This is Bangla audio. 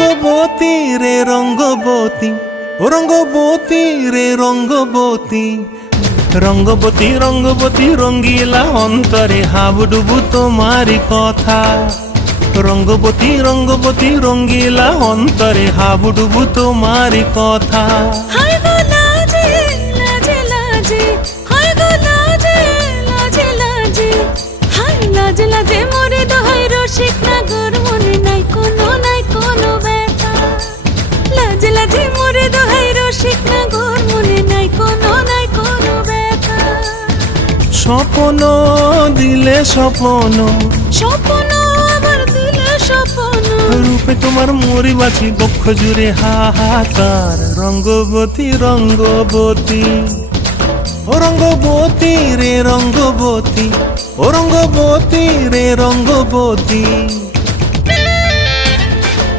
রঙ্গবতী রে রঙ্গবতী, ও রঙ্গবতী রে রঙ্গবতী, রঙ্গবতী রঙ্গবতী রঙ্গিলা অন্তরে হাবুডুবু তোমারি কথা। রঙ্গবতী রঙ্গবতী রঙ্গিলা অন্তরে হাবুডুবু তোমারি কথা। হায় গো লাজে লাজে লাজে, হায় গো লাজে লাজে লাজে, হায় লাজে লাজে মোরে দোহাই রসিক নাগর মনে নাই কোনো ব্যথা। লাজে লাজে মোরে দোহাই রসিক নাগর মনে নাই কোনো ব্যথা। স্বপ্ন দিলে স্বপ্ন, স্বপ্ন আবার দিলে স্বপ্ন, রূপে তোমার মরি বাছি বক্ষ জুড়ে হাহাকার। রঙ্গবতী রঙ্গবতী, ও রঙ্গবতী রে রঙ্গবতী, ও রঙ্গবতী রে রঙ্গবতী।